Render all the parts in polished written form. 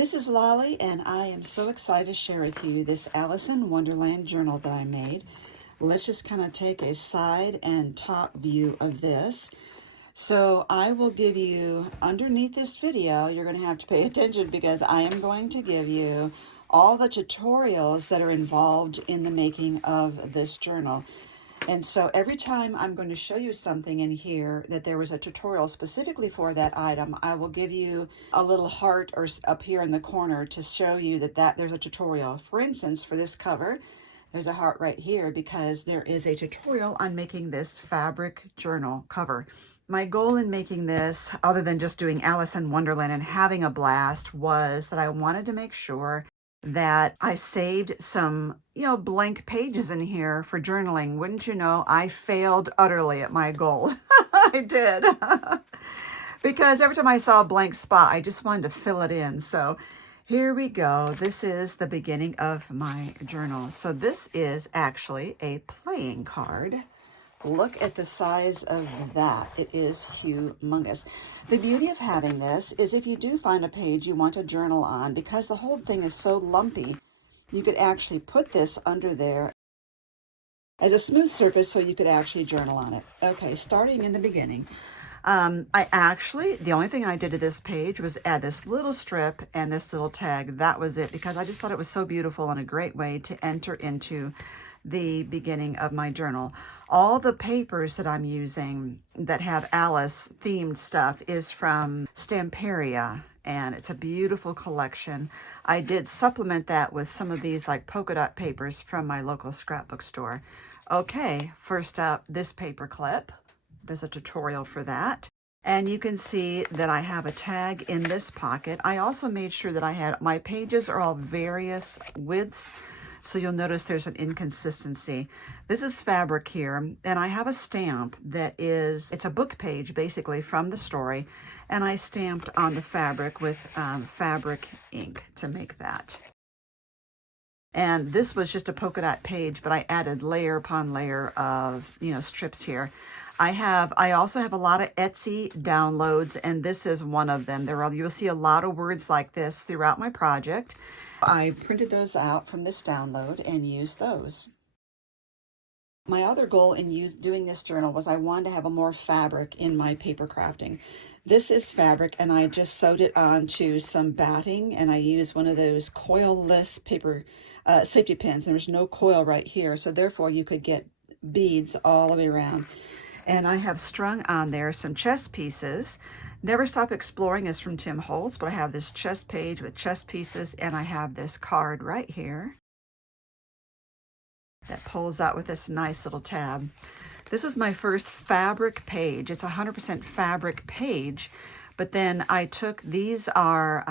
This is Lolly, and I am so excited to share with you this Alice in Wonderland journal that I made. Let's just kind of take a side and top view of this. So I will give you, underneath this video, you're going to have to pay attention because I am going to give you all the tutorials that are involved in the making of this journal. And so every time I'm going to show you something in here that there was a tutorial specifically for that item, I will give you a little heart or up here in the corner to show you that there's a tutorial. For instance, for this cover, there's a heart right here because there is a tutorial on making this fabric journal cover. My goal in making this, other than just doing Alice in Wonderland and having a blast, was that I wanted to make sure that I saved some, blank pages in here for journaling. Wouldn't you know, I failed utterly at my goal. I did. Because every time I saw a blank spot, I just wanted to fill it in. So here we go. This is the beginning of my journal. So this is actually a playing card. Look at the size of that. It is humongous. The beauty of having this is if you do find a page you want to journal on, because the whole thing is so lumpy, you could actually put this under there as a smooth surface so you could actually journal on it. Okay, starting in the beginning. The only thing I did to this page was add this little strip and this little tag. That was it, because I just thought it was so beautiful and a great way to enter into the beginning of my journal. All the papers that I'm using that have Alice themed stuff is from Stamperia, and it's a beautiful collection. I did supplement that with some of these like polka dot papers from my local scrapbook store. Okay, first up, this paper clip. There's a tutorial for that. And you can see that I have a tag in this pocket. I also made sure that I had, my pages are all various widths, so you'll notice there's an inconsistency. This is fabric here, and I have a stamp that is, it's a book page basically from the story, and I stamped on the fabric with fabric ink to make that. And this was just a polka dot page, but I added layer upon layer of, strips here. I also have a lot of Etsy downloads, and this is one of them. You'll see a lot of words like this throughout my project. I printed those out from this download and used those. My other goal in doing this journal was I wanted to have a more fabric in my paper crafting. This is fabric, and I just sewed it onto some batting, and I used one of those coilless paper safety pins. There's no coil right here, so therefore you could get beads all the way around. And I have strung on there some chess pieces. Never Stop Exploring is from Tim Holtz, but I have this chess page with chess pieces, and I have this card right here that pulls out with this nice little tab. This was my first fabric page. It's a 100% fabric page, but then I took, these are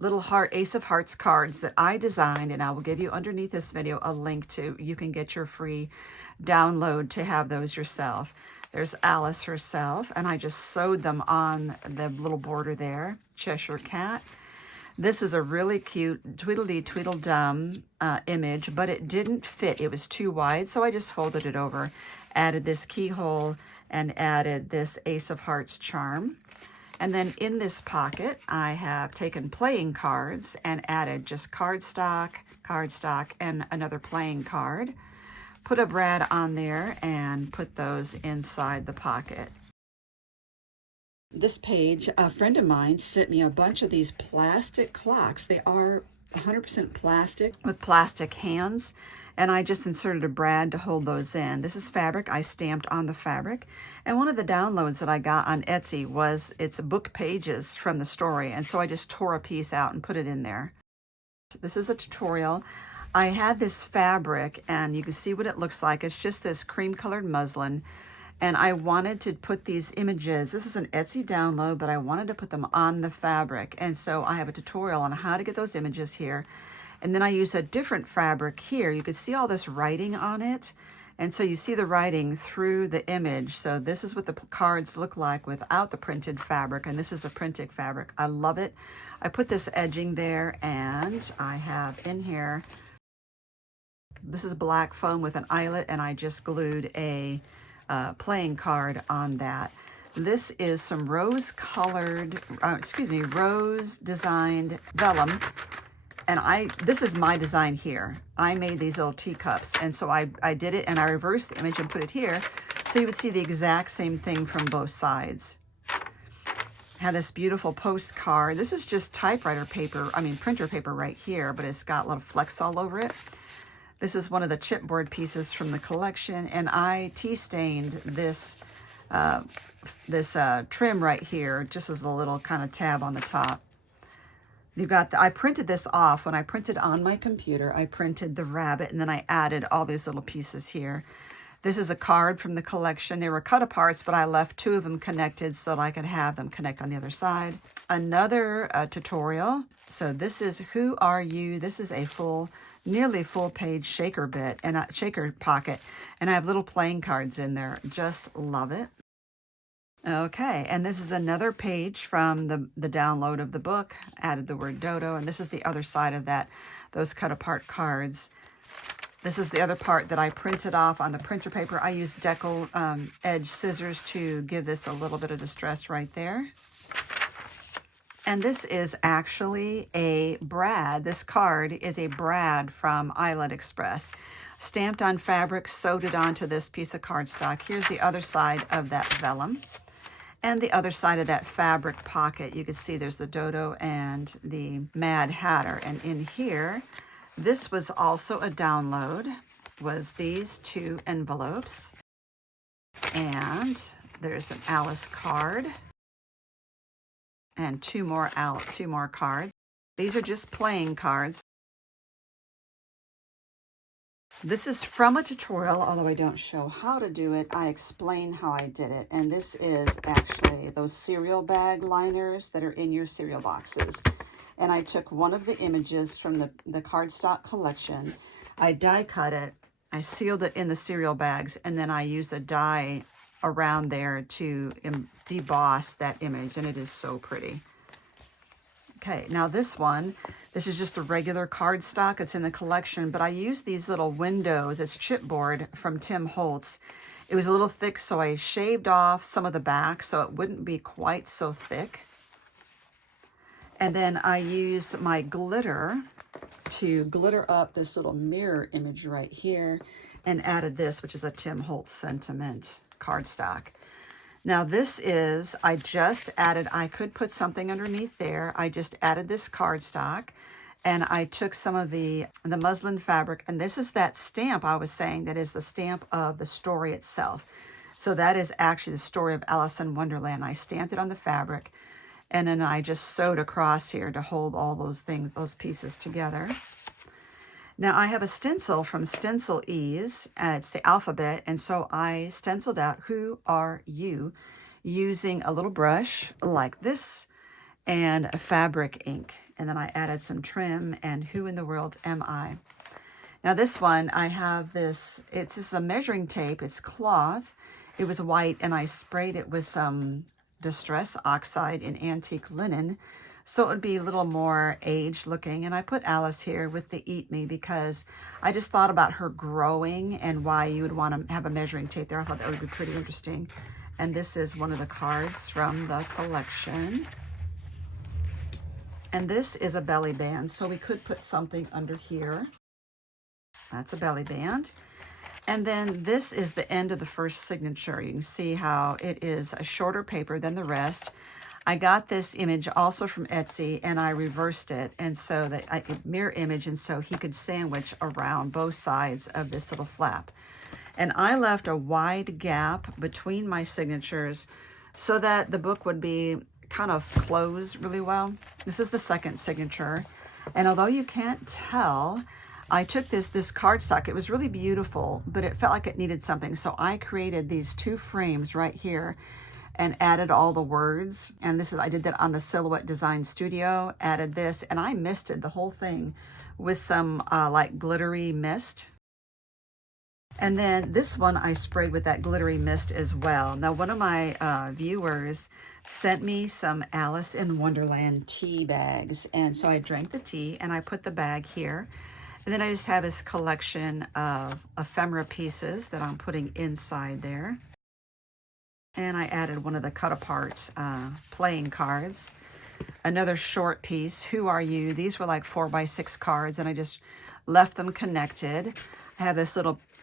little Ace of Hearts cards that I designed, and I will give you underneath this video a link to, you can get your free download to have those yourself. There's Alice herself, and I just sewed them on the little border there. Cheshire Cat. This is a really cute Tweedledee Tweedledum image, but it didn't fit. It was too wide, so I just folded it over, added this keyhole, and added this Ace of Hearts charm. And then in this pocket, I have taken playing cards and added just cardstock, and another playing card. Put a brad on there and put those inside the pocket. This page, a friend of mine sent me a bunch of these plastic clocks. They are 100% plastic with plastic hands, and I just inserted a brad to hold those in. This is fabric I stamped on the fabric, and one of the downloads that I got on Etsy was its book pages from the story, and so I just tore a piece out and put it in there. This is a tutorial. I had this fabric, and you can see what it looks like. It's just this cream colored muslin, and I wanted to put these images. This is an Etsy download, but I wanted to put them on the fabric, and so I have a tutorial on how to get those images here. And then I use a different fabric here. You can see all this writing on it, and so you see the writing through the image. So this is what the cards look like without the printed fabric, and this is the printed fabric. I love it. I put this edging there, and I have in here, this is black foam with an eyelet, and I just glued a playing card on that. This is some rose designed vellum. And this is my design here. I made these little teacups. And so I did it and I reversed the image and put it here. So you would see the exact same thing from both sides. Have this beautiful postcard. This is just typewriter paper, printer paper right here, but it's got a little flecks all over it. This is one of the chipboard pieces from the collection, and I tea stained this trim right here, just as a little kind of tab on the top. You've got I printed this off. When I printed on my computer, I printed the rabbit, and then I added all these little pieces here. This is a card from the collection. They were cut aparts, but I left 2 of them connected so that I could have them connect on the other side. Another tutorial. So this is Who Are You? This is a nearly full page shaker bit and a shaker pocket. And I have little playing cards in there. Just love it. Okay, and this is another page from the download of the book. Added the word dodo, and this is the other side of those cut apart cards. This is the other part that I printed off on the printer paper. I used decal edge scissors to give this a little bit of distress right there. And this is actually a brad. This card is a brad from Island Express. Stamped on fabric, sewed it onto this piece of cardstock. Here's the other side of that vellum. And the other side of that fabric pocket, you can see there's the dodo and the Mad Hatter. And in here, this was also a download, was these 2 envelopes. And there's an Alice card and 2 more cards. These are just playing cards. This is from a tutorial, although I don't show how to do it. I explain how I did it. And this is actually those cereal bag liners that are in your cereal boxes. And I took one of the images from the cardstock collection. I die cut it. I sealed it in the cereal bags. And then I used a die around there to deboss that image. And it is so pretty. Okay, now this is just a regular cardstock. It's in the collection, but I used these little windows. It's chipboard from Tim Holtz. It was a little thick, so I shaved off some of the back so it wouldn't be quite so thick. And then I used my glitter to glitter up this little mirror image right here and added this, which is a Tim Holtz Sentiment cardstock. Now this is, I could put something underneath there. I just added this cardstock and I took some of the muslin fabric, and this is that stamp I was saying that is the stamp of the story itself. So that is actually the story of Alice in Wonderland. I stamped it on the fabric and then I just sewed across here to hold all those pieces together. Now I have a stencil from Stencil Ease. It's the alphabet, and so I stenciled out Who Are You using a little brush like this and a fabric ink. And then I added some trim and Who in the World Am I? Now this one, I have this, it's just a measuring tape. It's cloth. It was white, and I sprayed it with some Distress Oxide in antique linen, so it would be a little more aged looking. And I put Alice here with the Eat Me because I just thought about her growing and why you would want to have a measuring tape there. I thought that would be pretty interesting. And this is one of the cards from the collection. And this is a belly band, so we could put something under here. That's a belly band. And then this is the end of the first signature. You can see how it is a shorter paper than the rest. I got this image also from Etsy, and I reversed it, and so that I could mirror image, and so he could sandwich around both sides of this little flap. And I left a wide gap between my signatures so that the book would be kind of closed really well. This is the second signature, and although you can't tell, I took this cardstock. It was really beautiful, but it felt like it needed something, so I created these 2 frames right here and added all the words. And this is, I did that on the Silhouette Design Studio, added this, and I misted the whole thing with some like glittery mist. And then this one I sprayed with that glittery mist as well. Now one of my viewers sent me some Alice in Wonderland tea bags, and so I drank the tea and I put the bag here. And then I just have this collection of ephemera pieces that I'm putting inside there. And I added one of the cut-apart playing cards. Another short piece, Who Are You? These were like 4x6 cards, and I just left them connected. I have this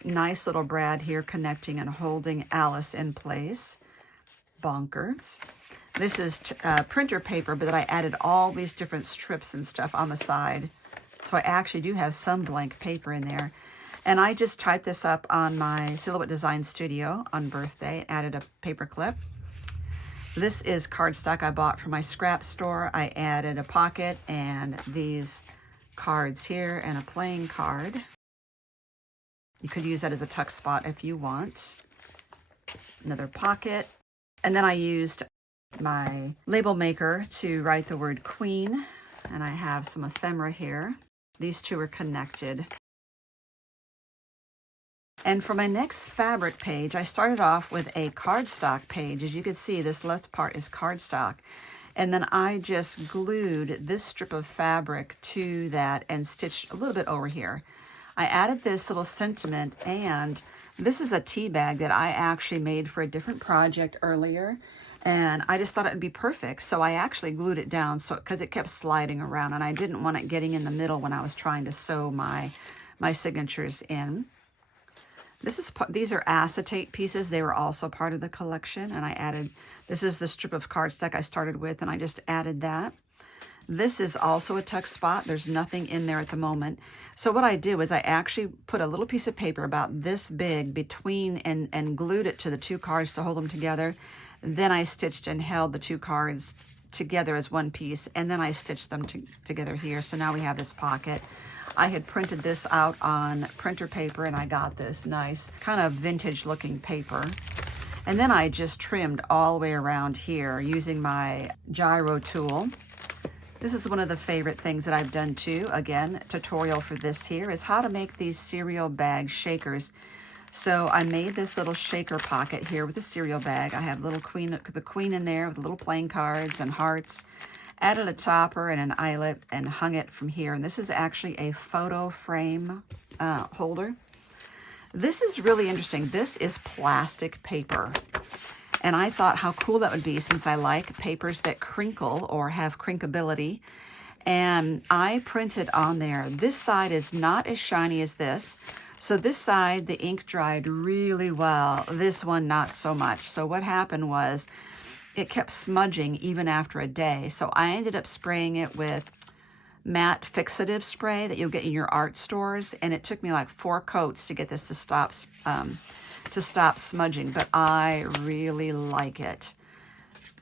nice little brad here connecting and holding Alice in place. Bonkers. This is printer paper, but I added all these different strips and stuff on the side. So I actually do have some blank paper in there. And I just typed this up on my Silhouette Design Studio on birthday, added a paper clip. This is cardstock I bought from my scrap store. I added a pocket and these cards here and a playing card. You could use that as a tuck spot if you want. Another pocket. And then I used my label maker to write the word Queen. And I have some ephemera here. These two are connected. And for my next fabric page, I started off with a cardstock page. As you can see, this left part is cardstock. And then I just glued this strip of fabric to that and stitched a little bit over here. I added this little sentiment, and this is a tea bag that I actually made for a different project earlier. And I just thought it would be perfect. So I actually glued it down because it kept sliding around, and I didn't want it getting in the middle when I was trying to sew my signatures in. These are acetate pieces. They were also part of the collection, and I added, this is the strip of cardstock I started with, and I just added that. This is also a tuck spot. There's nothing in there at the moment. So what I did was I actually put a little piece of paper about this big between and glued it to the two cards to hold them together. Then I stitched and held the two cards together as one piece, and then I stitched them together here. So now we have this pocket. I had printed this out on printer paper, and I got this nice kind of vintage looking paper. And then I just trimmed all the way around here using my gyro tool. This is one of the favorite things that I've done too. Again, tutorial for this here is how to make these cereal bag shakers. So I made this little shaker pocket here with a cereal bag. I have the queen in there with little playing cards and hearts. Added a topper and an eyelet and hung it from here. And this is actually a photo frame holder. This is really interesting. This is plastic paper. And I thought how cool that would be, since I like papers that crinkle or have crinkability. And I printed on there, this side is not as shiny as this. So this side, the ink dried really well. This one, not so much. So what happened was, it kept smudging even after a day. So I ended up spraying it with matte fixative spray that you'll get in your art stores. And it took me like 4 coats to get this to stop smudging, but I really like it.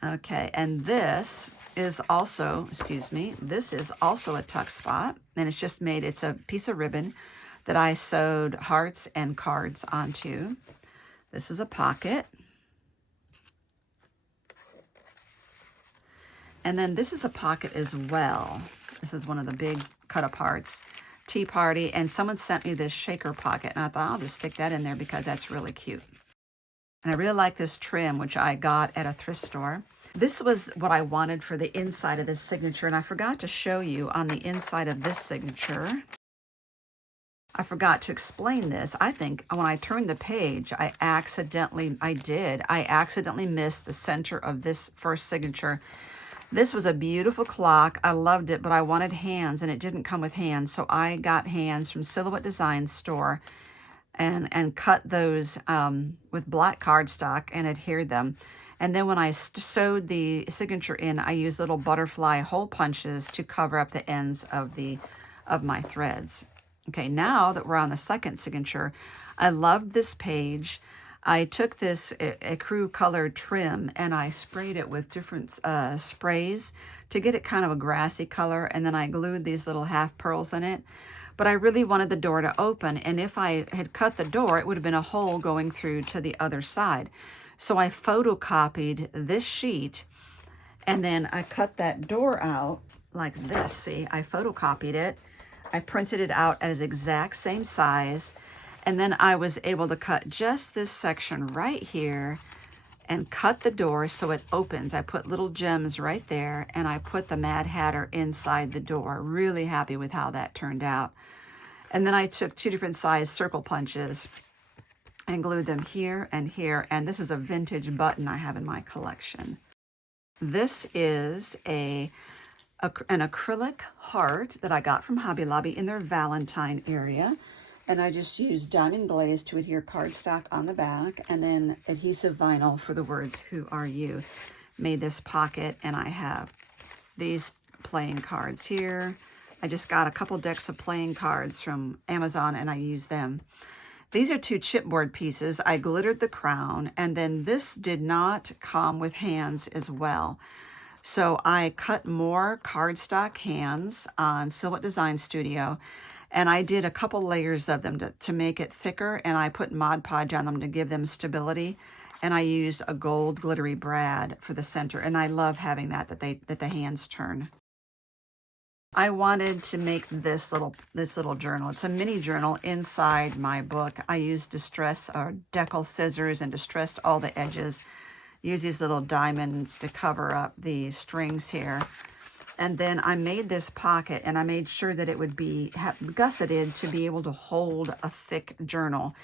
Okay, and this is also, this is also a tuck spot. And it's a piece of ribbon that I sewed hearts and cards onto. This is a pocket. And then this is a pocket as well. This is one of the big cut-aparts. Tea party, and someone sent me this shaker pocket, and I thought I'll just stick that in there because that's really cute. And I really like this trim, which I got at a thrift store. This was what I wanted for the inside of this signature, and I forgot to show you on the inside of this signature. I forgot to explain this. I think when I turned the page, I accidentally missed the center of this first signature. This was a beautiful clock. I loved it, but I wanted hands, and it didn't come with hands. So I got hands from Silhouette Design Store and cut those with black cardstock and adhered them. And then when I sewed the signature in, I used little butterfly hole punches to cover up the ends of my threads. Okay, now that we're on the second signature, I loved this page. I took this ecru color trim and I sprayed it with different sprays to get it kind of a grassy color, and then I glued these little half pearls in it. But I really wanted the door to open, and if I had cut the door, it would have been a hole going through to the other side. So I photocopied this sheet, and then I cut that door out like this. See, I photocopied it. I printed it out as exact same size. And then I was able to cut just this section right here and cut the door so it opens. I put little gems right there, and I put the Mad Hatter inside the door. Really happy with how that turned out. And then I took 2 different size circle punches and glued them here and here. And this is a vintage button I have in my collection. This is an acrylic heart that I got from Hobby Lobby in their Valentine area. And I just used diamond glaze to adhere cardstock on the back, and then adhesive vinyl for the words, "Who are you?" Made this pocket, and I have these playing cards here. I just got a couple decks of playing cards from Amazon, and I used them. These are 2 chipboard pieces. I glittered the crown, and then this did not come with hands as well. So I cut more cardstock hands on Silhouette Design Studio, and I did a couple layers of them to make it thicker, and I put Mod Podge on them to give them stability. And I used a gold glittery brad for the center, and I love having that the hands turn. I wanted to make this little journal. It's a mini journal inside my book. I used distress or decal scissors and distressed all the edges. Use these little diamonds to cover up the strings here. And then I made this pocket, and I made sure that it would be gusseted to be able to hold a thick journal.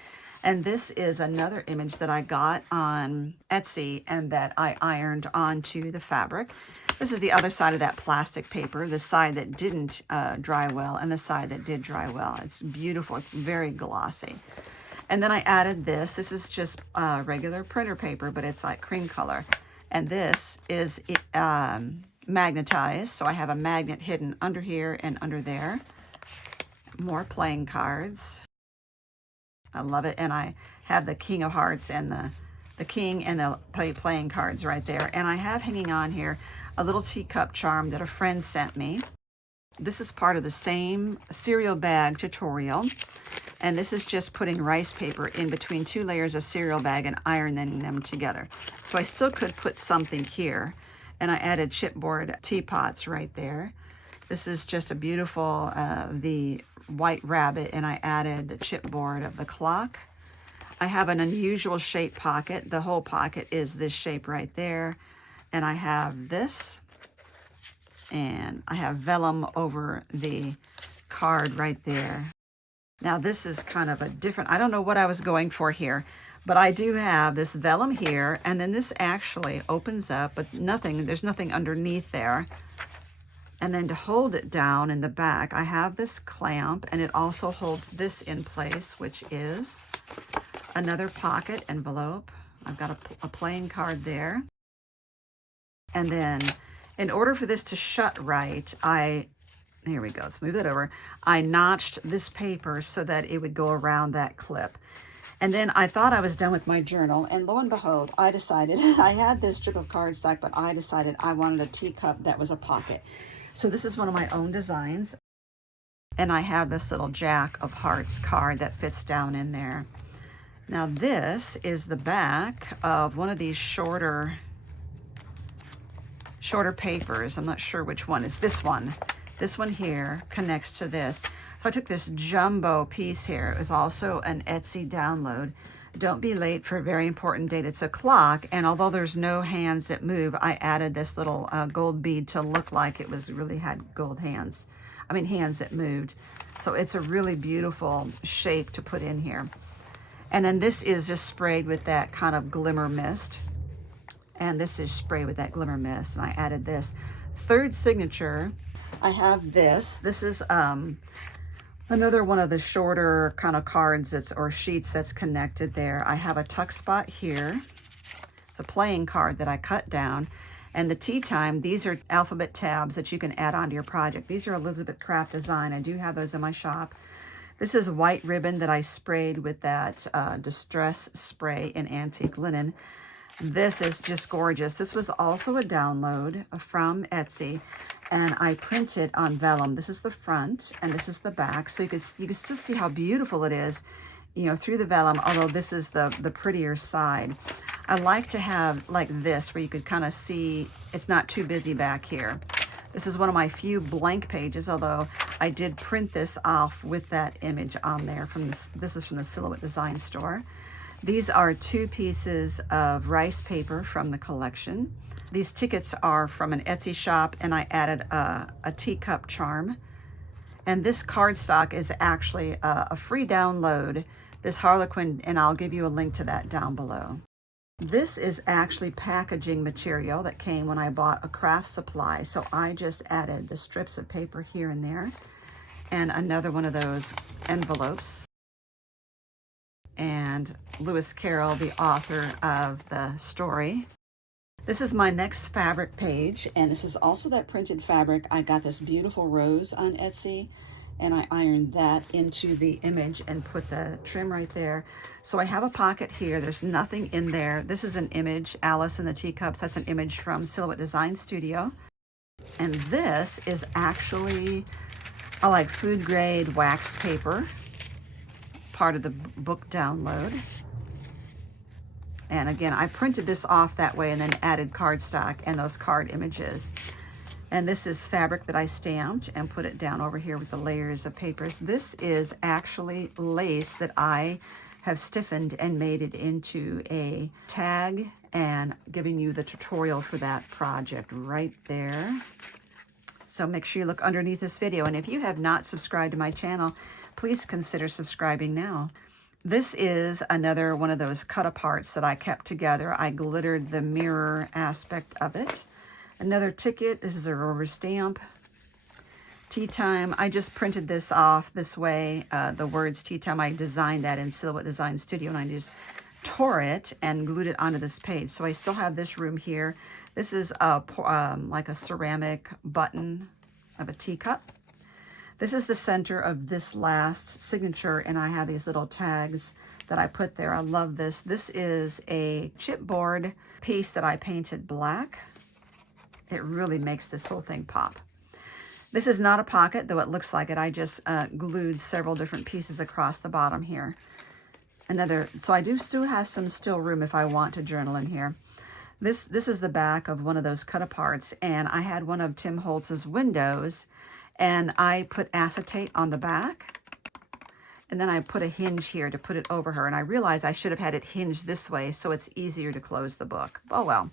And this is another image that I got on Etsy and that I ironed onto the fabric. This is the other side of that plastic paper, the side that didn't dry well and the side that did dry well. It's beautiful. It's very glossy. And then I added this. This is just regular printer paper, but it's like cream color. And this is magnetized. So I have a magnet hidden under here and under there. More playing cards. I love it. And I have the King of Hearts and the King and the playing cards right there. And I have hanging on here a little teacup charm that a friend sent me. This is part of the same cereal bag tutorial. And this is just putting rice paper in between 2 layers of cereal bag and ironing them together. So I still could put something here. And I added chipboard teapots right there. This is just a beautiful, the white rabbit, and I added the chipboard of the clock. I have an unusual shape pocket. The whole pocket is this shape right there. And I have this, and I have vellum over the card right there. Now this is kind of a different, I don't know what I was going for here, but I do have this vellum here, and then this actually opens up, but there's nothing underneath there. And then to hold it down in the back, I have this clamp, and it also holds this in place, which is another pocket envelope. I've got a playing card there. And then in order for this to shut right, here we go, let's move that over. I notched this paper so that it would go around that clip. And then I thought I was done with my journal, and lo and behold, I decided, I had this strip of cardstock, but I decided I wanted a teacup that was a pocket. So this is one of my own designs. And I have this little Jack of Hearts card that fits down in there. Now this is the back of one of these shorter papers. I'm not sure which one. It's this one. This one here connects to this. So I took this jumbo piece here. It was also an Etsy download. Don't be late for a very important date. It's a clock, and although there's no hands that move, I added this little gold bead to look like it really had gold hands. I mean, hands that moved. So it's a really beautiful shape to put in here. And then this is just sprayed with that kind of glimmer mist. And this is sprayed with that glimmer mist. And I added this. Third signature, I have this. This is another one of the shorter kind of cards or sheets that's connected there. I have a tuck spot here. It's a playing card that I cut down. And the tea time, these are alphabet tabs that you can add onto your project. These are Elizabeth Craft Design. I do have those in my shop. This is white ribbon that I sprayed with that distress spray in antique linen. This is just gorgeous. This was also a download from Etsy, and I printed on vellum. This is the front, and this is the back, so you can still see how beautiful it is, you know, through the vellum, although this is the prettier side. I like to have like this, where you could kind of see it's not too busy back here. This is one of my few blank pages, although I did print this off with that image on there. This is from the Silhouette Design Store. These are 2 pieces of rice paper from the collection. These tickets are from an Etsy shop, and I added a teacup charm. And this cardstock is actually a free download this Harlequin, and I'll give you a link to that down below. This is actually packaging material that came when I bought a craft supply. So I just added the strips of paper here and there, and another one of those envelopes. And Lewis Carroll, the author of the story. This is my next fabric page, and this is also that printed fabric. I got this beautiful rose on Etsy, and I ironed that into the image and put the trim right there. So I have a pocket here. There's nothing in there. This is an image, Alice in the Teacups. That's an image from Silhouette Design Studio. And this is actually like food grade waxed paper, part of the book download. And again, I printed this off that way and then added cardstock and those card images. And this is fabric that I stamped and put it down over here with the layers of papers. This is actually lace that I have stiffened and made it into a tag, and giving you the tutorial for that project right there. So make sure you look underneath this video. And if you have not subscribed to my channel, please consider subscribing now. This is another one of those cut aparts that I kept together. I glittered the mirror aspect of it. Another ticket. This is a rubber stamp. Tea Time. I just printed this off this way. The words Tea Time, I designed that in Silhouette Design Studio, and I just tore it and glued it onto this page. So I still have this room here. This is like a ceramic button of a teacup. This is the center of this last signature, and I have these little tags that I put there. I love this. This is a chipboard piece that I painted black. It really makes this whole thing pop. This is not a pocket, though it looks like it. I just glued several different pieces across the bottom here. So I do still have some still room if I want to journal in here. This is the back of one of those cut aparts, and I had one of Tim Holtz's windows, and I put acetate on the back, and then I put a hinge here to put it over her, and I realized I should have had it hinged this way so it's easier to close the book. Oh well.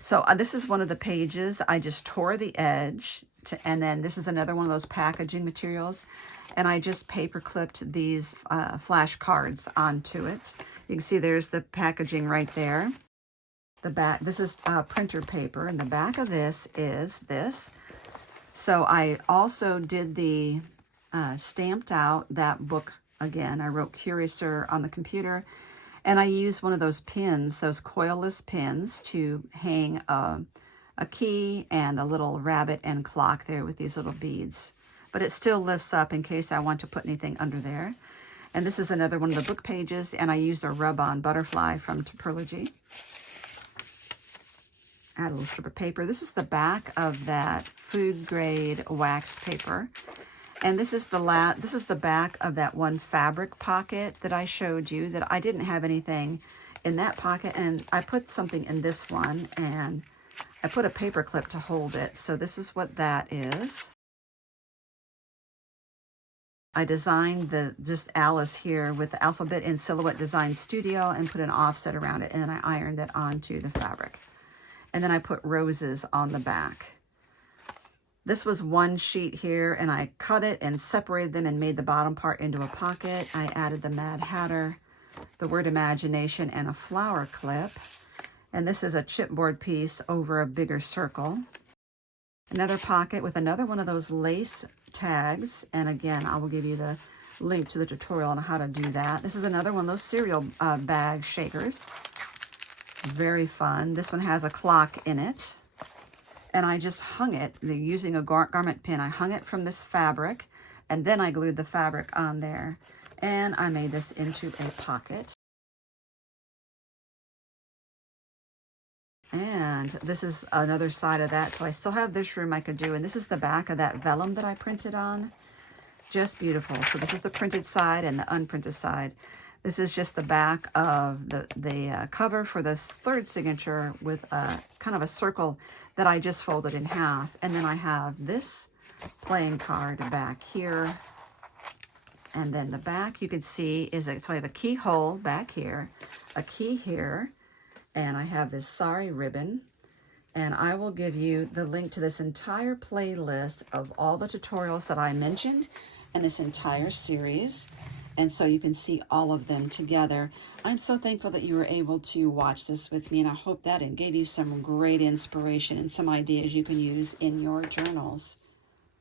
So this is one of the pages. I just tore the edge, and then this is another one of those packaging materials, and I just paper clipped these flash cards onto it. You can see there's the packaging right there. The back, this is printer paper, and the back of this is this. So I also did the stamped out that book again. I wrote Curiouser on the computer, and I used one of those pins, those coilless pins, to hang a key and a little rabbit and clock there with these little beads. But it still lifts up in case I want to put anything under there. And this is another one of the book pages, and I used a rub-on butterfly from Topology. Add a little strip of paper. This is the back of that food grade waxed paper. And this is the back of that one fabric pocket that I showed you, that I didn't have anything in that pocket, and I put something in this one, and I put a paper clip to hold it. So this is what that is. I designed just Alice here with the alphabet in Silhouette Design Studio and put an offset around it, and then I ironed it onto the fabric. And then I put roses on the back. This was one sheet here, and I cut it and separated them and made the bottom part into a pocket. I added the Mad Hatter, the word imagination, and a flower clip. And this is a chipboard piece over a bigger circle. Another pocket with another one of those lace tags. And again, I will give you the link to the tutorial on how to do that. This is another one of those cereal bag shakers. Very fun. This one has a clock in it. And I just hung it using a garment pin. I hung it from this fabric, and then I glued the fabric on there. And I made this into a pocket. And this is another side of that. So I still have this room I could do. And this is the back of that vellum that I printed on. Just beautiful. So this is the printed side and the unprinted side. This is just the back of the cover for this third signature with a kind of a circle that I just folded in half. And then I have this playing card back here. And then the back you can see is, so I have a keyhole back here, a key here, and I have this sari ribbon. And I will give you the link to this entire playlist of all the tutorials that I mentioned in this entire series. And so you can see all of them together. I'm so thankful that you were able to watch this with me, and I hope that it gave you some great inspiration and some ideas you can use in your journals.